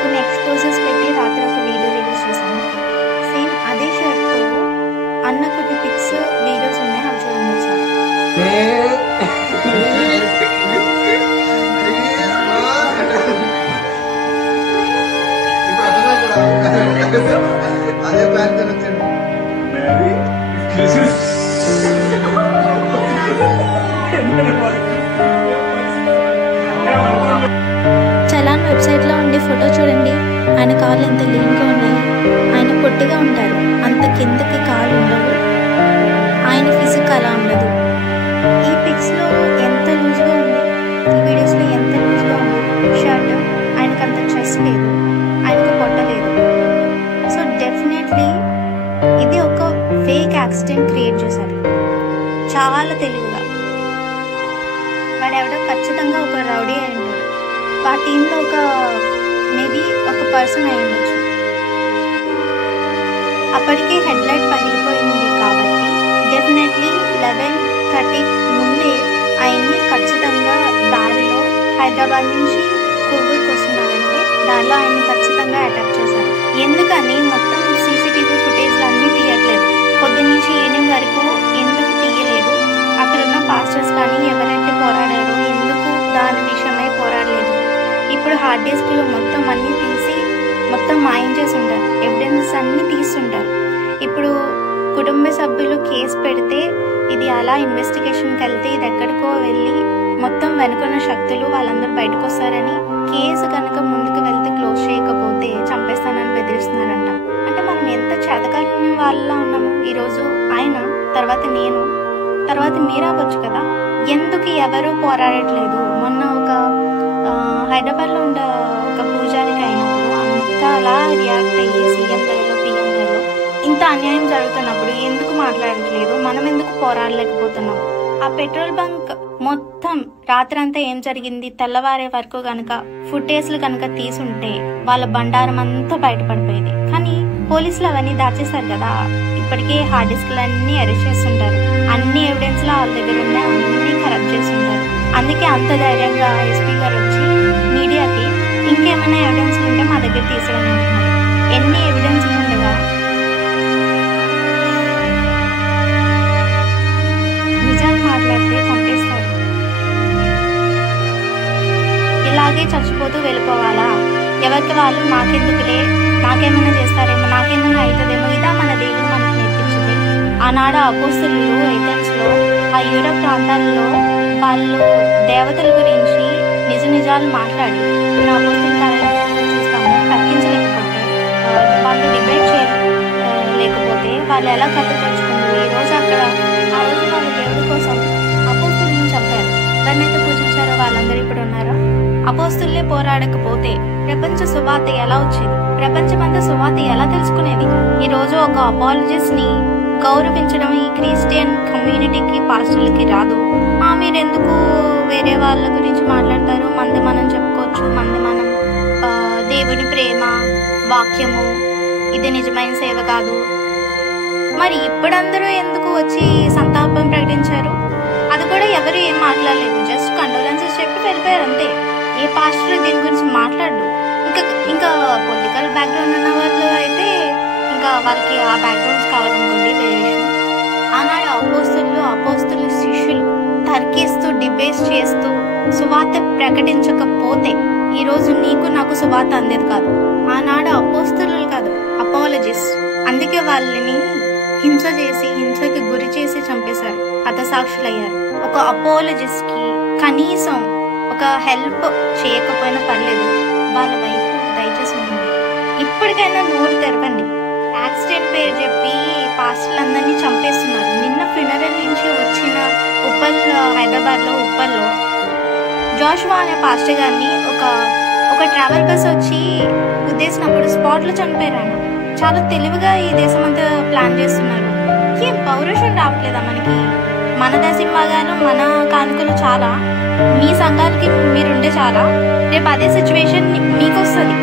కొన్ని ఎక్స్పోజెస్ పెట్టి రాత్రి ఒక వీడియో రిలీజ్ చేశాను. సేమ్ అదే షర్ట్తో అన్న కొన్ని పిక్స్ వీడియోస్ ఉన్నాయి, అవి చూడండి ఒకసారి. చలాన్ వెబ్సైట్లో ఉండే ఫోటో చూడండి. ఆయన కాళ్ళు ఎంత లీన్గా ఉన్నాయి. ఆయన పొట్టిగా ఉంటారు, అంత కిందకి కాళ్ళు ఉండవు. ఆయన ఫిజిక్ అలా ఉండదు. ఈ పిక్స్లో ఎంత లూజ్గా ఉంది, ఈ వీడియోస్లో ఎంత లూజ్గా ఉంది షర్ట్. ఆయనకు అంత చెస్ట్ లేదు, ఆయనకు పొట్ట లేదు. సో డెఫినెట్లీ ఇది ఒక ఫేక్ యాక్సిడెంట్ క్రియేట్ చేశారు చాలా తెలివిగా. వాడు ఎవడో ఖచ్చితంగా ఒక రౌడీ అయి ఉంటాడు. ఆ టీంలో మేబీ ఒక పర్సన్ అయి ఉండొచ్చు. అప్పటికే హెడ్లైట్ పగిలిపోయింది కాబట్టి డెఫినెట్లీ 11:30 ముందే ఆయన్ని ఖచ్చితంగా దారిలో హైదరాబాద్ నుంచి కొవ్వూరుకి వస్తున్నారంటే దారిలో ఆయన్ని ఖచ్చితంగా అటాక్ చేశారు. ఎందుకని మొత్తం సీసీటీవీ ఫుటేజ్లు అన్నీ తీయట్లేదు? పొద్దున్నుంచి ఈవినింగ్ వరకు ఎందుకు తీయలేదు? అక్కడ ఉన్న పాస్టర్స్ కానీ ఎవరైతే పోరాడారో ఎందుకు దాని విషయమై పోరాడలేదు? ఇప్పుడు హార్డ్ డిస్క్లో మొత్తం అన్నీ తీసి మొత్తం మాయించేసి ఉంటారు, ఎవిడెన్సెస్ అన్నీ తీస్తుంటారు. ఇప్పుడు కుటుంబ సభ్యులు కేసు పెడితే ఇది అలా ఇన్వెస్టిగేషన్కి వెళ్తే ఇది ఎక్కడికో వెళ్ళి మొత్తం వెనుకున్న శక్తులు వాళ్ళందరూ బయటకు వస్తారని, కేసు కనుక ముందుకు వెళ్తే క్లోజ్ చేయకపోతే చంపేస్తానని బెదిరిస్తున్నారంట. అంటే మనం ఎంత చేతకాలని వాళ్ళలో ఉన్నాము. ఈరోజు ఆయన, తర్వాత నేను, తర్వాత మీరు అవ్వచ్చు కదా. ఎందుకు ఎవరు పోరాడట్లేదు? మొన్న హైదరాబాద్లో ఉండే ఒక పూజారికి అయినప్పుడు అంత అలా రియాక్ట్ అయ్యి సీఎం గారిలో పిఎం గారిలో ఇంత అన్యాయం జరుగుతున్నప్పుడు ఎందుకు మాట్లాడట్లేదు? మనం ఎందుకు పోరాడలేకపోతున్నాం? ఆ పెట్రోల్ బంక్ మొత్తం రాత్రంతా ఏం జరిగింది తెల్లవారే వరకు కనుక ఫుటేజ్లు కనుక తీసుంటే వాళ్ళ బండారం అంతా బయటపడిపోయేది. కానీ పోలీసులు అవన్నీ దాచేశారు కదా. ఇప్పటికే హార్డ్ డిస్క్లు అన్నీ అరెస్ట్ చేస్తుంటారు, అన్ని ఎవిడెన్స్లో వాళ్ళ దగ్గర ఉన్న అన్నీ కరెక్ట్ చేస్తుంటారు. అందుకే అంత ధైర్యంగా ఎస్పీ గారు వచ్చి మీడియాకి ఇంకేమైనా ఎవిడెన్స్ ఉంటే మా దగ్గర తీసుకురండి అంటున్నారు. ఎన్ని ఎవిడెన్స్లు ఉండగా నిజాలు మాట్లాడితే చంపేస్తారు. ఇలాగే చచ్చిపోతూ వెళ్ళిపోవాలా? ఎవరికి వాళ్ళు నాకెందుకులే, నాకేమైనా చేస్తారేమో, నాకేమైనా అవుతుందేమో, ఇదా మన దేవుడు మనకు నేర్పించింది. ఆనాడు అపోస్తలులు ఏథెన్స్లో ఆ యూరప్ ప్రాంతాల్లో వాళ్ళు దేవతల గురించి నిజాలు మాట్లాడి మన అపోస్తల కార్యాలయంలో చూస్తాము. తగ్గించలేకపోతే వాళ్ళు డిబేట్ చేయలేకపోతే వాళ్ళు ఎలా కట్టుపరుచుకున్నారు? ఈరోజు అక్కడ ఆ రోజు వాళ్ళ దేవుడి కోసం అపోస్తలులను చంపారు. ఎవరినైతే పూజించారో వాళ్ళందరూ ఇప్పుడు ఉన్నారా? అపోస్తలులే పోరాడకపోతే ప్రపంచ సువార్త ఎలా వచ్చేది? ప్రపంచమంతా సువార్త ఎలా తెలుసుకునేది? ఈరోజు ఒక అపాలజిస్ట్ని గౌరవించడం ఈ క్రిస్టియన్ కమ్యూనిటీకి, పాస్టర్లకి రాదు. మీరెందుకు వేరే వాళ్ళ గురించి మాట్లాడతారు? మంది మనం చెప్పుకోవచ్చు, మంది మనం దేవుని ప్రేమ, వాక్యము, ఇది నిజమైన సేవ కాదు. మరి ఇప్పుడందరూ ఎందుకు వచ్చి సంతాపం ప్రకటించారు? అది కూడా ఎవరు ఏం మాట్లాడలేదు, జస్ట్ కండోలెన్సెస్ చెప్పి వెళ్ళిపోయారు అంతే. ఏ పాస్టర్ దీని గురించి మాట్లాడు. ఇంకా పొలిటికల్ బ్యాక్గ్రౌండ్ ఉన్న వాళ్ళు అయితే ఇంకా వాళ్ళకి ఆ బ్యాక్గ్రౌండ్స్ కావాలనుకోండి, వేరే విషయం. ఆనాడు అపోస్తలుల శిష్యులు తర్కిస్తూ డిబేట్ చేస్తూ సువార్త ప్రకటించకపోతే ఈరోజు నీకు నాకు సువార్త అందేది కాదు. ఆనాడు అపోస్తలులు కాదు, అపాలజిస్ట్. అందుకే వాళ్ళని హింసకి గురి చేసి చంపేశారు, హతసాక్షులయ్యారు. ఒక అపాలజిస్ట్కి కనీసం ఒక హెల్ప్ చేయకపోయినా పర్లేదు, వాళ్ళ వైపు దయచేసి ఉండండి. ఇప్పటికైనా నోరు తెరవండి. యాక్సిడెంట్ పేరు చెప్పి పాస్టర్లందరినీ చంపేస్తున్నారు. నిన్న ఫ్యూనరల్ నుంచి వచ్చిన హైదరాబాద్లో ఉప్పల్లో జోషువా అనే పాస్టర్ గారిని ఒక ట్రావెల్ బస్ వచ్చి గుద్దేసినప్పుడు స్పాట్లో చనిపోయారు. ఆయన చాలా తెలివిగా ఈ దేశం అంతా ప్లాన్ చేస్తున్నారు. ఏం పౌరుషం రావట్లేదా మనకి? మన దశింబాగాను మన కానుకలు చాలా, మీ సంఘాలకి మీరుండే చాలా. రేపు అదే సిచ్యువేషన్ మీకు వస్తుంది.